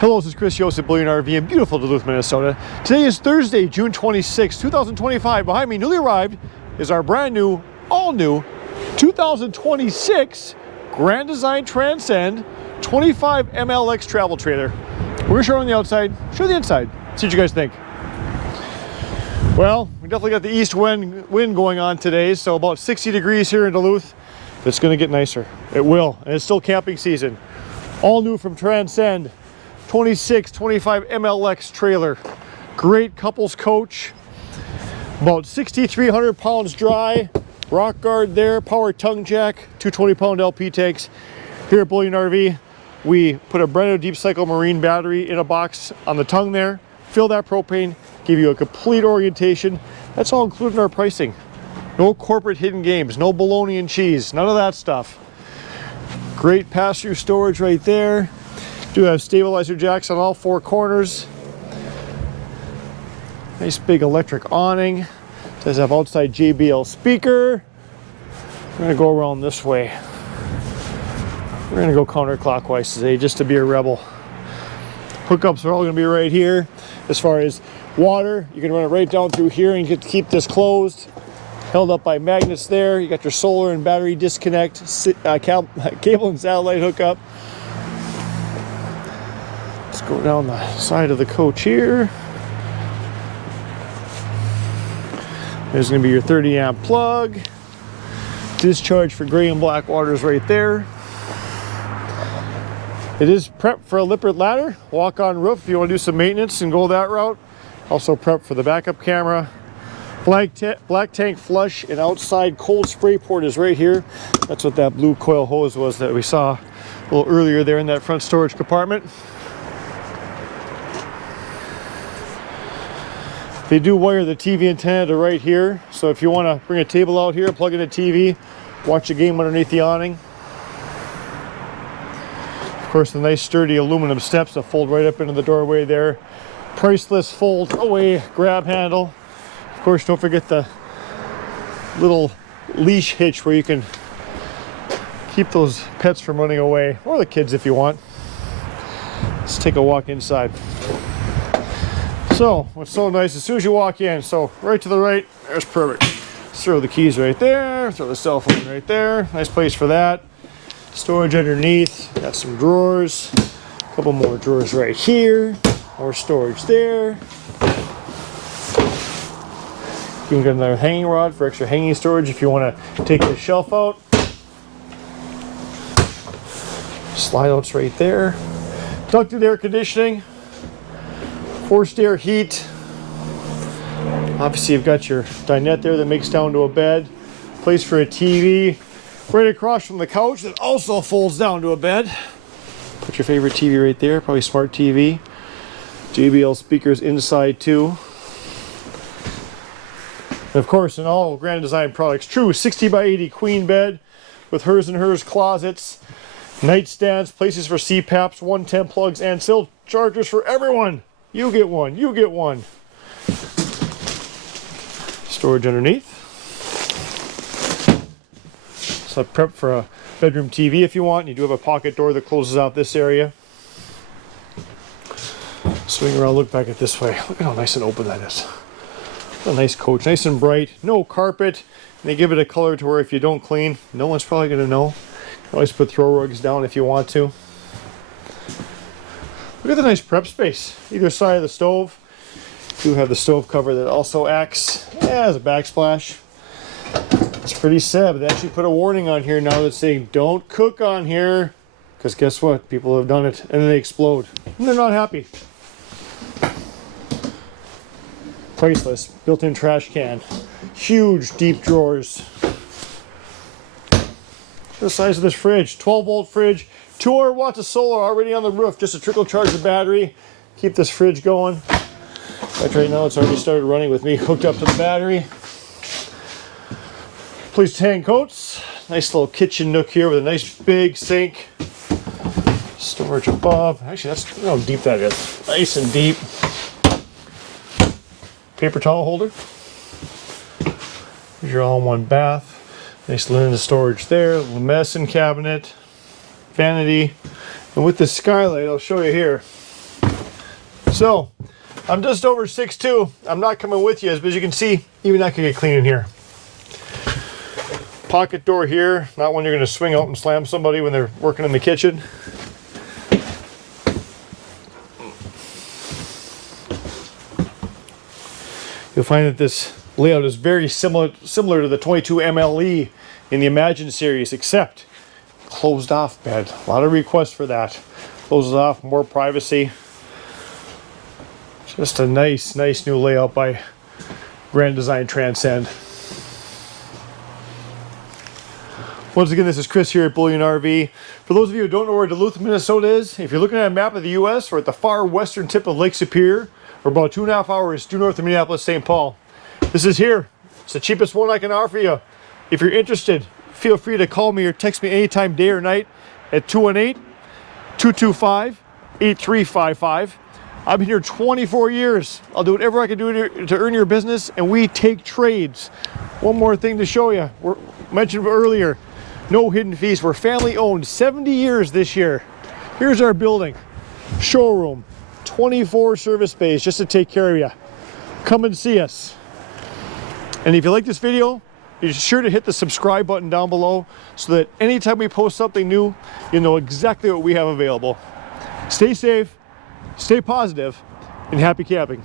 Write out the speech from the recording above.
Hello, this is Chris Yost at Brilliant RV in beautiful Duluth, Minnesota. Today is Thursday, June 26, 2025. Behind me, newly arrived, is our brand new, all new 2026 Grand Design Transcend 25MLX travel trailer. We're going to show on the outside, show the inside, see what you guys think. Well, we definitely got the east wind going on today, so about 60 degrees here in Duluth. It's going to get nicer. It will, and it's still camping season. All new from Transcend 25MLX trailer. Great couples coach. About 6,300 pounds dry. Rock guard there, power tongue jack, 220-pound LP tanks. Here at Brilliant RV, we put a brand new deep cycle marine battery in a box on the tongue there. Fill that propane, give you a complete orientation. That's all included in our pricing. No corporate hidden games, no bologna and cheese, none of that stuff. Great pass-through storage right there. Do have stabilizer jacks on all four corners. Nice big electric awning. Does have outside JBL speaker. We're gonna go around this way. We're gonna go counterclockwise today just to be a rebel. Hookups are all gonna be right here. As far as water, you can run it right down through here and get to keep this closed. Held up by magnets there. You got your solar and battery disconnect, cable and satellite hookup. Let's go down the side of the coach here. There's going to be your 30 amp plug. Discharge for gray and black waters right there. It is prepped for a Lippert ladder. Walk on roof if you want to do some maintenance and go that route. Also prepped for the backup camera. Black tank flush and outside cold spray port is right here. That's what that blue coil hose was that we saw a little earlier there in that front storage compartment. They do wire the TV antenna to right here, so if you want to bring a table out here, plug in a TV, watch a game underneath the awning. Of course, the nice sturdy aluminum steps that fold right up into the doorway there. Priceless fold away grab handle. Of course, don't forget the little leash hitch where you can keep those pets from running away, or the kids if you want. Let's take a walk inside. So, what's so nice, as soon as you walk in, so right to the right, there's perfect. Let's throw the keys right there, throw the cell phone right there. Nice place for that. Storage underneath, got some drawers. A couple more drawers right here. More storage there. You can get another hanging rod for extra hanging storage if you want to take the shelf out. Slide outs right there. Ducted air conditioning. Forced air heat. Obviously you've got your dinette there that makes down to a bed. Place for a TV. Right across from the couch that also folds down to a bed. Put your favorite TV right there, probably smart TV. JBL speakers inside too. And of course, in all Grand Design products, true 60 by 80 queen bed with hers and hers closets, nightstands, places for CPAPs, 110 plugs, and cell chargers for everyone. You get one, you get one. Storage underneath. So prep for a bedroom TV if you want. You do have a pocket door that closes out this area. Swing around, look back at this way. Look at how nice and open that is. A nice coach, nice and bright, no carpet. And they give it a color to where if you don't clean, no one's probably going to know. You can always put throw rugs down if you want to. Look at the nice prep space. Either side of the stove. You do have the stove cover that also acts as a backsplash. It's pretty sad, but they actually put a warning on here now that's saying don't cook on here. Because guess what? People have done it and then they explode. And they're not happy. Priceless. Built-in trash can. Huge deep drawers. The size of this fridge. 12-volt fridge. 200 watts of solar already on the roof. Just to trickle charge the battery. Keep this fridge going. Like right now it's already started running with me hooked up to the battery. Please hang coats. Nice little kitchen nook here with a nice big sink. Storage above. Actually, that's how deep that is. Nice and deep. Paper towel holder. Here's your all-in-one bath. Nice linen storage there. Little medicine cabinet. Vanity. And with the skylight, I'll show you here. So I'm just over 6'2". I'm not coming with you, but as you can see, even I can get clean in here. Pocket door here, not one you're going to swing out and slam somebody when they're working in the kitchen. You'll find that this layout is very similar to the 22MLE in the Imagine series, except closed off bed. A lot of requests for that. Closes off, more privacy. Just a nice new layout by Grand Design Transcend. Once again, this is Chris here at Bullion RV. For those of you who don't know where Duluth, Minnesota is, if you're looking at a map of the US, we're at the far western tip of Lake Superior. We're about 2.5 hours due north of Minneapolis, St. Paul. This is here. It's the cheapest one I can offer you. If you're interested, feel free to call me or text me anytime, day or night, at 218-225-8355. I've been here 24 years. I'll do whatever I can do to earn your business, and we take trades. One more thing to show you. We mentioned earlier, no hidden fees. We're family owned, 70 years this year. Here's our building, showroom, 24 service bays just to take care of you. Come and see us. And if you like this video, be sure to hit the subscribe button down below so that anytime we post something new, you know exactly what we have available. Stay safe, stay positive, and happy camping.